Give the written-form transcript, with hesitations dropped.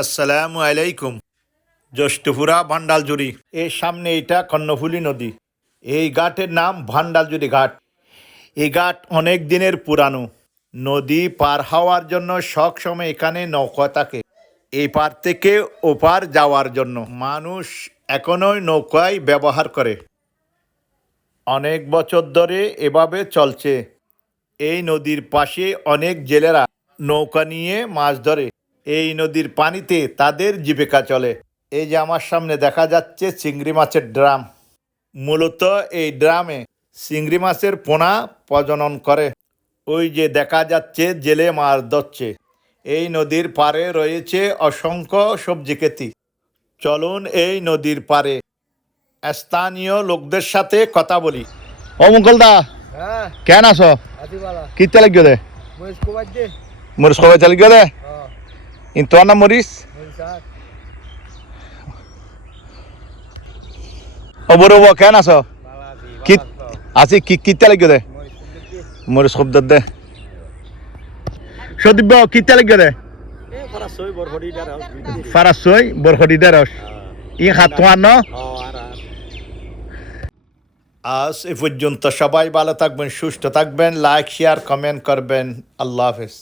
আসসালামু আলাইকুম। জ্যৈষ্ঠপুরা ভান্ডালজুড়ি এর সামনে এটা কর্ণফুলী নদী। এই ঘাটের নাম ভান্ডালজুড়ি ঘাট। এই ঘাট অনেক দিনের পুরানো। নদী পার হওয়ার জন্য সব সময় এখানে নৌকা থাকে। এই পার থেকে ওপার যাওয়ার জন্য মানুষ এখনো নৌকায় ব্যবহার করে। অনেক বছর ধরে এভাবে চলছে। এই নদীর পাশে অনেক জেলেরা নৌকা নিয়ে মাছ ধরে। এই নদীর পানিতে তাদের জীবিকা চলে। এই যে আমার সামনে দেখা যাচ্ছে চিংড়ি মাছের ড্রাম। মূলত এই ড্রামে চিংড়ি মাছের পোনা প্রজনন করে। ওই যে দেখা যাচ্ছে জেলে মাছ ধরছে। এই নদীর পাড়ে রয়েছে অসংখ্য সবজি খেতি। চলুন এই নদীর পাড়ে স্থানীয় লোকদের সাথে কথা বলি। ও মুকুল দা, হ্যাঁ কেন আছো? আছি বালা কিতে লাগিও দে? মরিচ কোবাই দে মরিস কবে চালি গিয়ে দে? হ্যাঁ ইন তোর নাম মরিস? মরিচ আর ও বড় বউ কেন আছো? বালা দি কি বালা আছি কিতে লাগিও দে? মরিচ কোবাই দে মরিস শব্দ দে। সদীপ কিতে লাগিও দে? এ করা সই বরহড়ি ডার হাউস বিদি ফারাসই বরহদি দেরস ই হাত তোয়ার ন। আর আজ এ পর্যন্ত সবাই ভালো থাকবেন, সুস্থ থাকবেন, লাইক শেয়ার কমেন্ট করবেন। আল্লাহ হাফেজ।